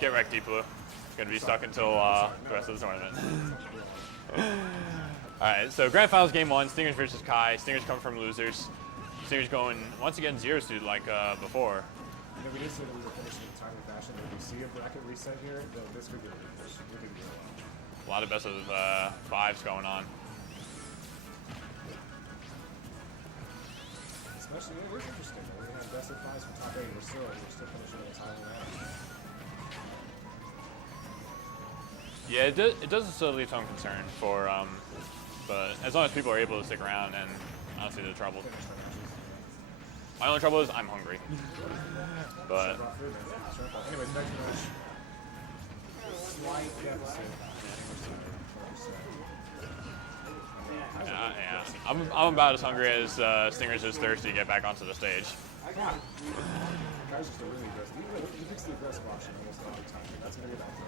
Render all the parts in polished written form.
Get wrecked, Deep Blue. Gonna be stuck until the rest of the tournament. Alright, so Grand Finals Game 1, Stingers versus Kai. Stingers come from losers. Stingers going, once again, 0 suit like before. You know, we did say that we were finishing in timely fashion, but if we see a bracket reset here, this could be ridiculous. A lot of best of 5s going on. Especially, it is interesting. We have best of 5s from top 8. We're still finishing in a timely fashion. Yeah, it does still leave some concern for, but as long as people are able to stick around, and honestly, the trouble. My only trouble is I'm hungry. But anyways, next match. Slight deficit. Yeah. I'm about as hungry as Stingers is thirsty to get back onto the stage. Guy's just a really aggressive. He picks the aggressive option almost all the time. That's gonna be that throw.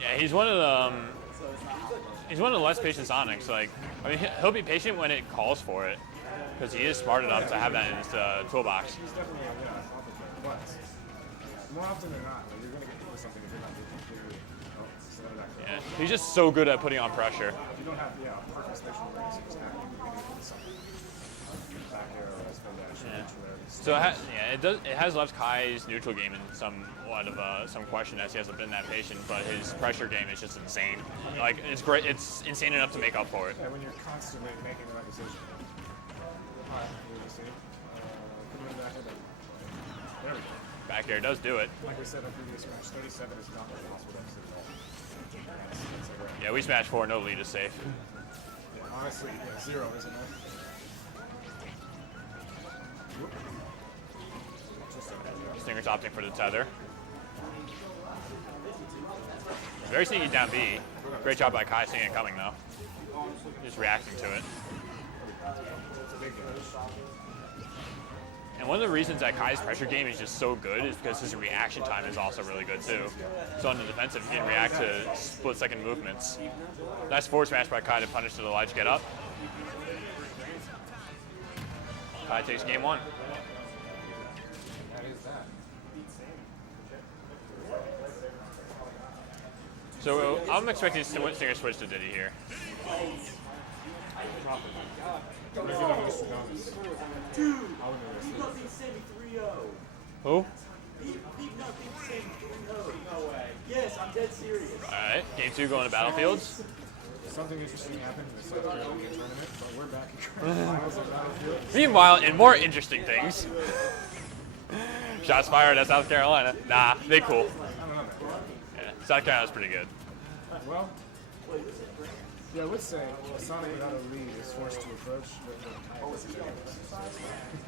Yeah, he's one of the less patient Sonics. Like, I mean, he'll be patient when it calls for it, because he is smart enough to have that in his toolbox. He's definitely but more often than not, you're gonna get hit with something if you're not completely. Yeah, he's just so good at putting on pressure. If you don't have perfect spatial awareness, you just have to get hit with something. Back arrow, spin dash, So it has left Kai's neutral game in somewhat of some question, as he hasn't been that patient, but his pressure game is just insane. Like, it's great. It's insane enough to make up for it. Yeah, when you're constantly making the right decision. All right, we'll see. There we go. Back air does do it. Like we said in the previous match, 37 is not a possible deficit at all. Yeah, we smashed 4, no lead is safe. Yeah, honestly, 0 isn't enough. Stinger's opting for the tether. Very sneaky down B. Great job by Kai seeing it coming, though. Just reacting to it. And one of the reasons that Kai's pressure game is just so good is because his reaction time is also really good, too. So on the defensive, he can react to split-second movements. Nice forward smash by Kai to punish to the ledge get up. Kai takes game 1. So I'm expecting Stinger switch to Diddy here. Who? Yes, I'm dead serious. Alright, game 2 going to Battlefields. Something interesting happened in the South Carolina tournament, but we're back in Grand Finals of Battlefield. Meanwhile, in more interesting things, shots fired at South Carolina. Nah, they cool. I don't know. Yeah, South Carolina's pretty good. Well, yeah, I would say a Sonic without a lead is forced to approach.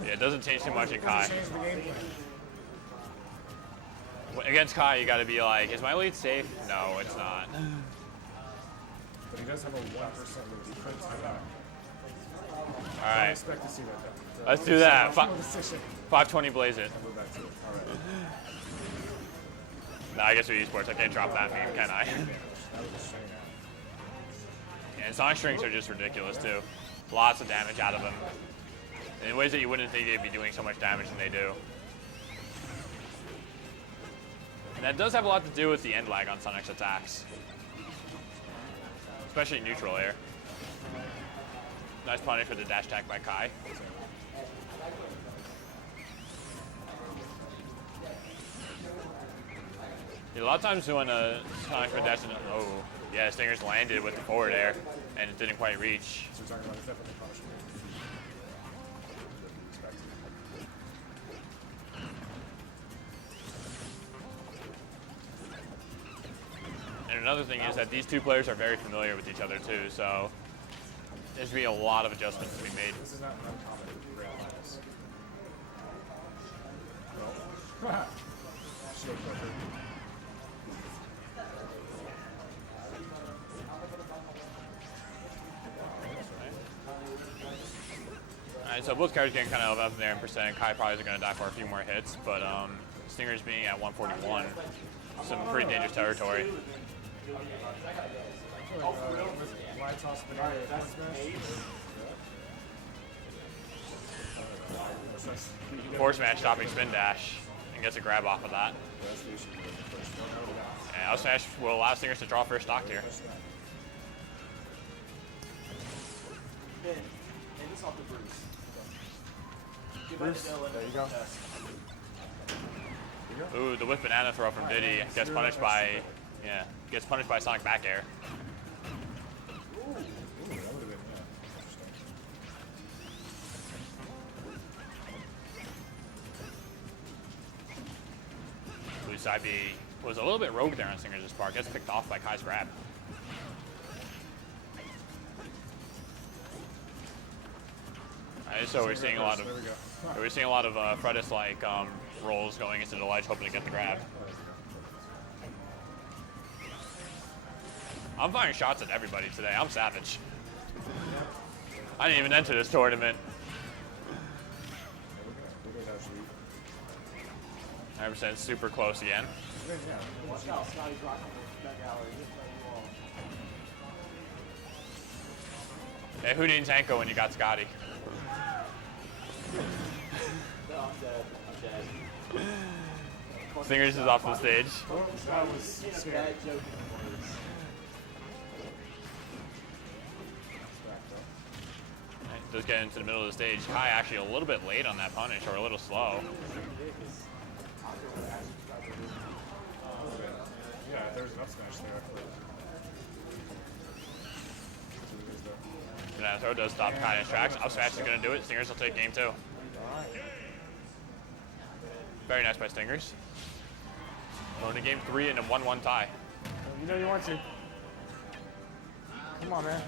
Yeah, it doesn't change too much in Kai. Change the game plan. Against Kai, you gotta be like, is my lead safe? No, it's not. But he does have a 1% lead. He could tie back. All right, Expect to see that. let's do that. 520 blaze it. We'll go back to it. All right. Nah, I guess with esports, I can't drop that meme, can I? And Sonic strings are just ridiculous, too. Lots of damage out of them. In ways that you wouldn't think they'd be doing so much damage than they do. And that does have a lot to do with the end lag on Sonic's attacks. Especially neutral air. Nice punish for the dash attack by Kai. Yeah, a lot of times when Sonic dash, oh yeah, Stingers landed with the forward air and it didn't quite reach. So we're talking about definitely punishment. And another thing is that these two players are very familiar with each other too, so there's going to be a lot of adjustments to be made. This is not an uncommon Grand Finals. Shield pressure. Alright, so both characters getting kind of up there in percent. Kai probably is going to die for a few more hits, but Stingers being at 141, some pretty dangerous territory. Force match stopping spin dash. and gets a grab off of that. That's the issue. The first one out of bounds. And out smash will allow Stingers to draw first stock here. Ben, hand this off to Bruce. Give Bruce, that to Dylan. there you go. Test. Ooh, the whip banana throw from Diddy gets punished by, Sonic back air. Ooh, that would have been, interesting. Blue side B was a little bit rogue there on Stingers' part. Gets picked off by Kai's grab. Alright, so we're seeing a lot of Fredis like rolls going into the ledge, hoping to get the grab. I'm firing shots at everybody today. I'm savage. I didn't even enter this tournament. 100% super close again. Watch out, Scotty's rocking the gallery. Hey, who needs Anko when you got Scotty? No, I'm dead. I'm dead. Stingers is off the stage. That was In a scary. bad joke in the words. Just get into the middle of the stage. Kai actually a little bit late on that punish, or a little slow. Yeah, there was an up smash there. Banana throw does stop Kai in his tracks. Up smash is going to do it. Stingers will take game 2. Very nice by Stingers. Going to game 3 in a 1-1 tie. You know you want to. Come on, man.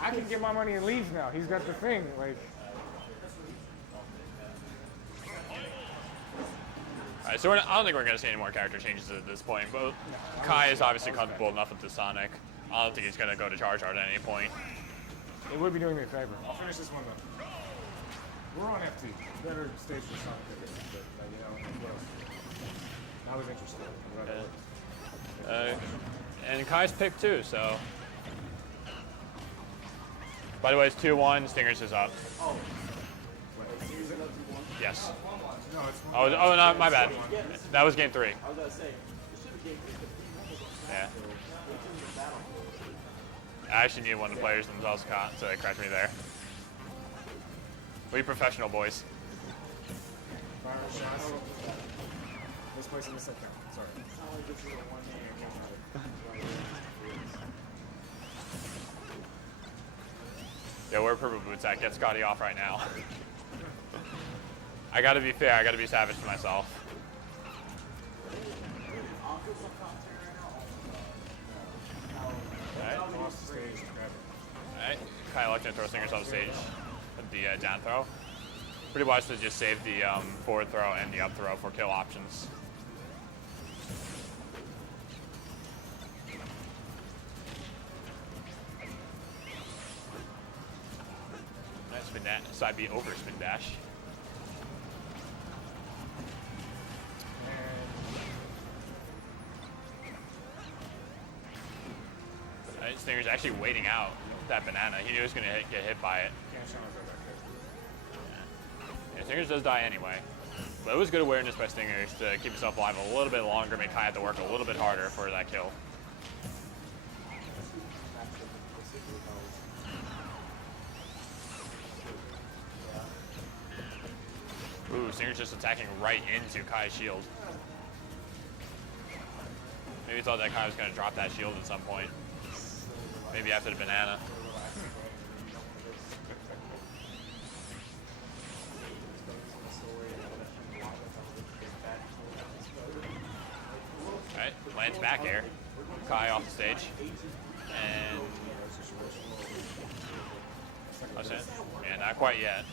I can get my money and leave now. He's got the thing. Like, Alright, so I don't think we're going to see any more character changes at this point, but Kai is obviously comfortable enough with the Sonic. I don't think he's going to go to Charizard at any point. it would be doing me a favor. I'll finish this one though. We're on FT. Better stage for Sonic pickers, but you know, what else? I was interested. What other words? And Kai's picked too, so. By the way, it's 2-1. Stingers is up. Oh, Yes. No, it's Oh, no, my bad. That was game 3. I was going to say, this should be game 3. Yeah. I actually needed one of the players themselves caught, so they cracked me there. We professional boys. fire shots. This place in the second. Sorry. Yeah, we're purple boots at. Get Scotty off right now. I gotta be fair, I gotta be savage to myself. Alright. Lost the stage. Grab it. Alright. Kai electing to throw Stingers on the stage with the down throw. Pretty wise to just save the forward throw and the up throw for kill options. Nice spin dash, side B over spin dash. Alright, Stinger's actually waiting out that banana. He knew he was going to get hit by it. Can't show us that Yeah, Stingers does die anyway. But it was good awareness by Stingers to keep himself alive a little bit longer, make Kai have to work a little bit harder for that kill. Ooh, Stinger's just attacking right into Kai's shield. Maybe he thought that Kai was going to drop that shield at some point. Maybe after the banana. Alright, lands back air. Kai off the stage. And... That's it. Yeah, not quite yet.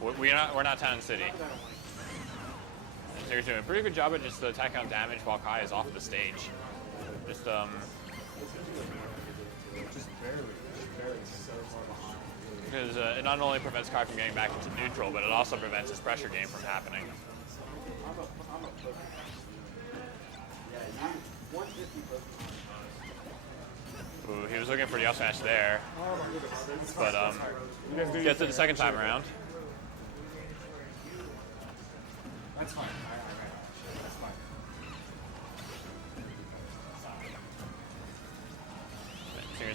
We're not Town City. Stinger's doing a pretty good job at just attacking on damage while Kai is off the stage. Just barely so far behind. because it not only prevents Kai from getting back into neutral, but it also prevents his pressure game from happening. Ooh, he was looking for the up smash there, but gets it the second time around. That's fine.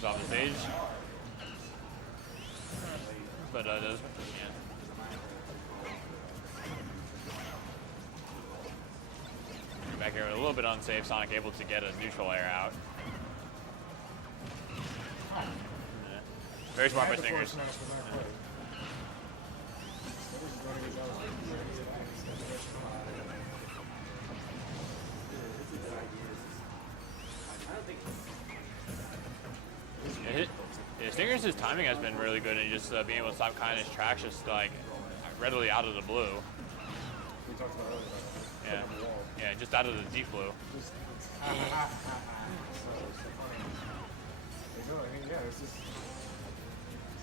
Stingers off the stage. But does yeah. Back here a little bit unsafe. Sonic able to get a neutral air out. Yeah. Very smart by Stingers. Yeah, Stingers' timing has been really good, and just being able to stop kind of his tracks just like readily out of the blue. We talked about earlier. Yeah, yeah, just out of the deep blue. So funny. I mean, yeah, this is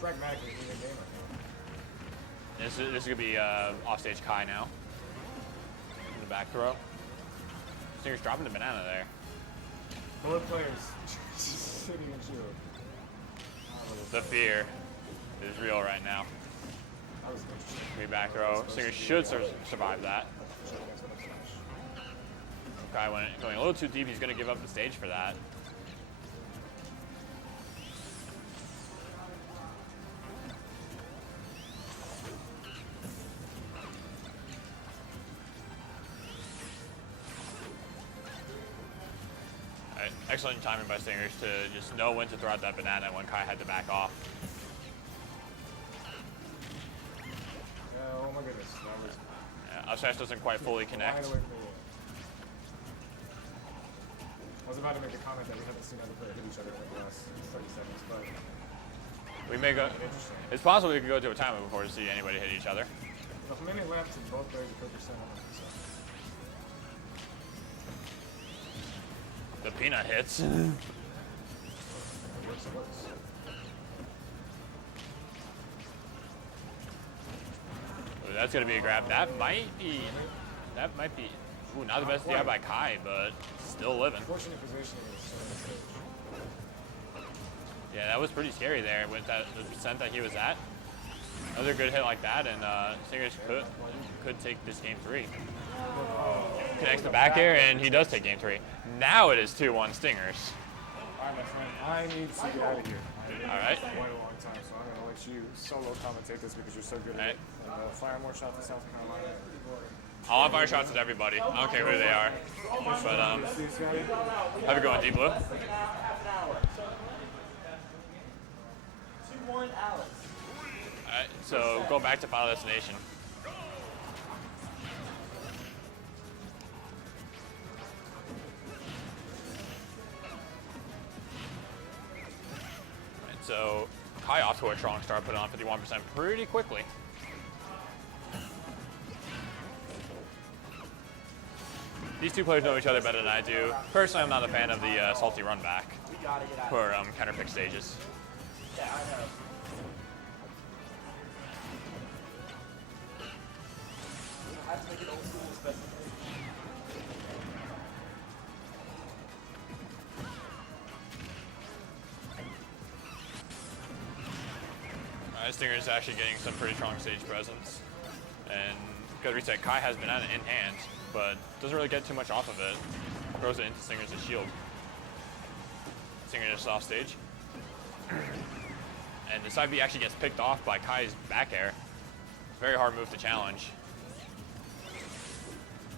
pragmatically in the game right now. This is gonna be offstage Kai now. In the back throw. Stingers dropping the banana there. Both players sitting in shield. The fear is real right now. That was interesting. Be back throw. Stingers should survive that. Kai went going a little too deep. He's gonna give up the stage for that. Excellent timing by Stingers to just know when to throw out that banana when Kai had to back off. Yeah, oh my goodness. That was Yeah, up smash doesn't quite fully connect. wide away from the wall. I was about to make a comment that we haven't seen other players hit each other in the last 30 seconds, but We may go. interesting. It's possible we could go to a timer before to see anybody hit each other. With a minute left and both players are 50% on it, so. The peanut hits. It works, it works. Ooh, that's gonna be a grab. That might be. Ooh, not the best DI by Kai, but still living. Fortunate positioning is so on the stage. Yeah, that was pretty scary there with that the percent that he was at. Another good hit like that, and Stingers could take this game 3. Connects the back air, and he does take game 3. Now it is 2-1 Stingers. Alright, my friend, I need to get out of here. All right. Quite a long time, so I'm going to let you solo commentate this because you're so good at it. And fire more shots to South Carolina. I'll fire shots at everybody. I don't care who they are. But have a good one, Deep Blue. Half an hour. 2-1 Alex. All right, so go back to Final Destination. And so Kai off to a strong start, put on 51% pretty quickly. These two players know each other better than I do. Personally, I'm not a fan of the salty run back We gotta get out. for counterpick stages. Yeah, I know. I have to make it old school specifically. Stinger is actually getting some pretty strong stage presence. And good reset. Kai has banana in hand, but doesn't really get too much off of it. Throws it into Stinger's shield. Stinger just off stage. And the side B actually gets picked off by Kai's back air. It's a very hard move to challenge,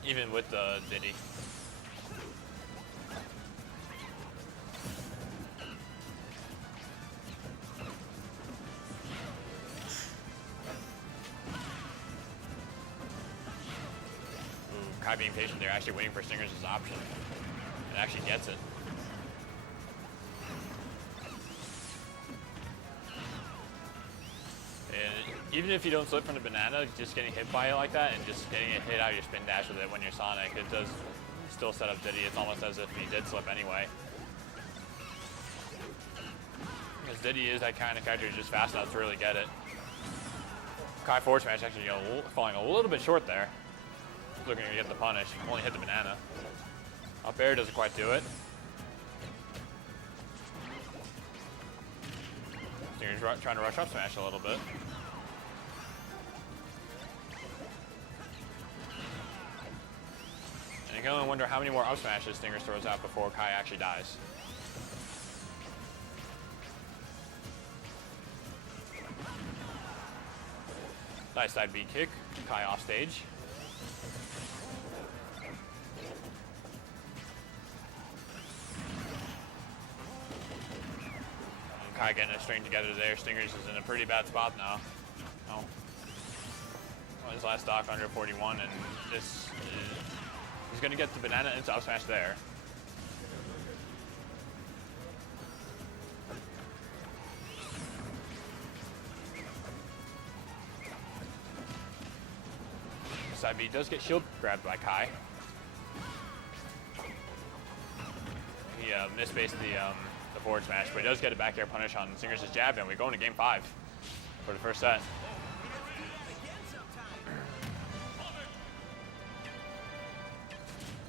even with the Diddy. Kai being patient there, actually waiting for Stinger's option, and actually gets it. And even if you don't slip from the banana, just getting hit by it like that and just getting it hit out of your spin dash with it when you're Sonic, it does still set up Diddy. It's almost as if he did slip anyway. Because Diddy is that kind of character who's just fast enough to really get it. Kai forward smash actually falling a little bit short there. Looking to get the punish, only hit the banana. Up air doesn't quite do it. Stinger's trying to rush up smash a little bit. And you can only wonder how many more up smashes Stinger throws out before Kai actually dies. Nice side B kick. Kai off stage. And Kai getting a string together there. Stingers is in a pretty bad spot now. Oh. Well, his last stock under 41, and this is, he's going to get the banana into up smash there. Side B does get shield grabbed by Kai. He misspaced the forward smash, but he does get a back air punish on Stingers' jab, and we go into game 5 for the first set.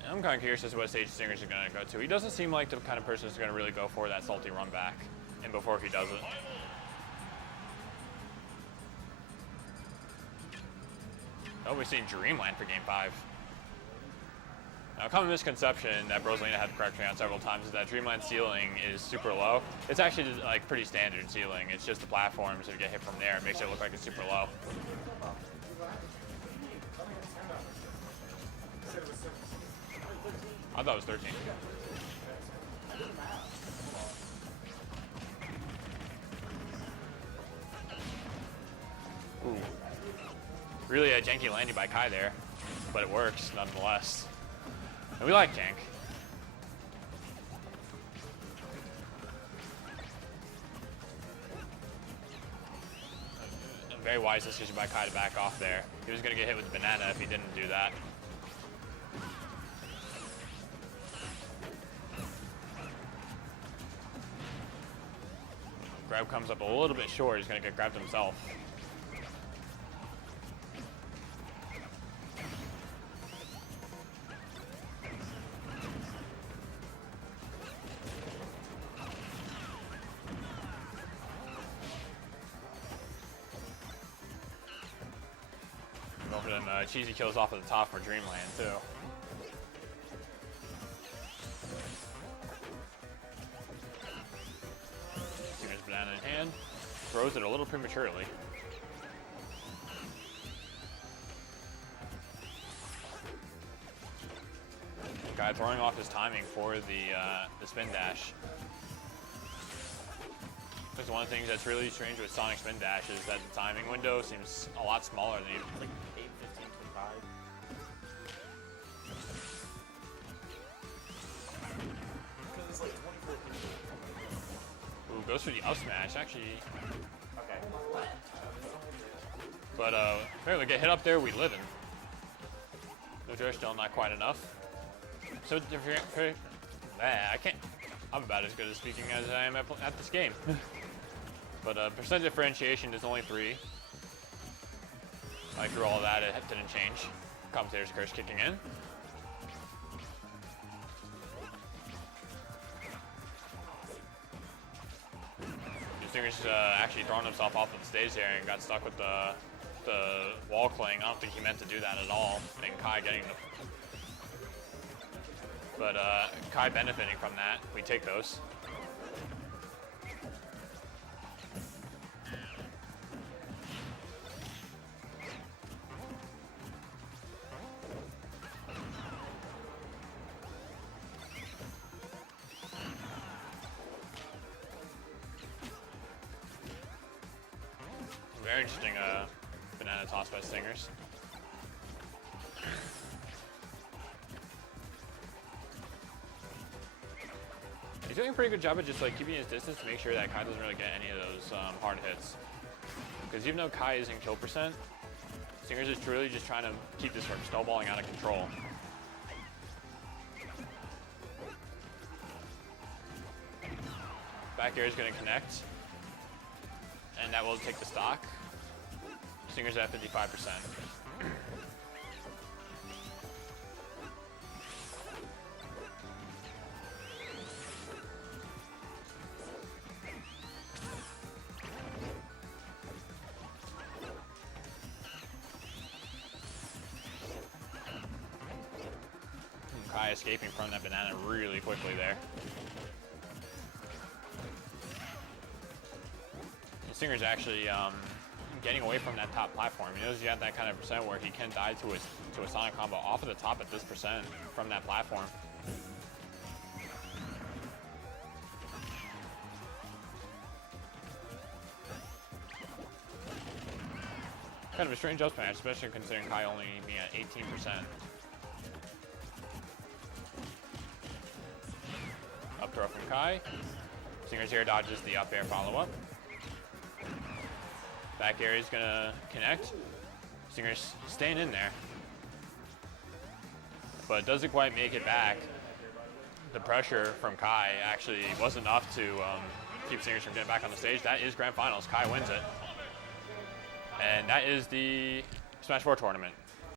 I'm kind of curious as to what stage Stingers is going to go to. He doesn't seem like the kind of person who's going to really go for that salty run back, and before he does it. Oh, we've seen Dreamland for game 5. Now, a common misconception that Broselina had to correct me on several times is that Dreamland ceiling is super low. It's actually just, like pretty standard ceiling. It's just the platforms that get hit from there. It makes it look like it's super low. I thought it was 13. Ooh. Really a janky landing by Kai there, but it works nonetheless. And we like jank. A very wise decision by Kai to back off there. He was going to get hit with the banana if he didn't do that. Grab comes up a little bit short. He's going to get grabbed himself. Go for them cheesy kills off of the top for Dreamland too. Banana in hand, throws it a little prematurely. Guy throwing off his timing for the spin dash. Because one of the things that's really strange with Sonic spin dash is that the timing window seems a lot smaller than you. Like 8, 15, 25. Because it's like 24 people. Ooh, goes for the up smash, actually. Okay. But apparently get hit up there, we live in. No trash, still not quite enough. So I can't. I'm about as good at speaking as I am at this game. But percent differentiation is only 3. Like through all that, it didn't change. Commentator's curse kicking in. Stinger's actually thrown himself off of the stage there and got stuck with the wall cling. I don't think he meant to do that at all. I think Kai getting the... But Kai benefiting from that. We take those. Very interesting banana toss by Stingers. He's doing a pretty good job of just like keeping his distance to make sure that Kai doesn't really get any of those hard hits. Because even though Kai is in kill percent, Stingers is truly just trying to keep this from snowballing out of control. Back air is going to connect, and that will take the stock. Stingers at 55%. Kai escaping from that banana really quickly there. Stinger's actually getting away from that top platform. He knows you have that kind of percent where he can die to a Sonic combo off of the top at this percent from that platform. Kind of a strange up smash, especially considering Kai only being at 18%. Up throw from Kai. Singer's here dodges the up air follow-up. Back air is gonna connect. Singer's staying in there, but doesn't quite make it back. The pressure from Kai actually was enough to keep Singers from getting back on the stage. That is Grand Finals. Kai wins it. And that is the Smash 4 tournament.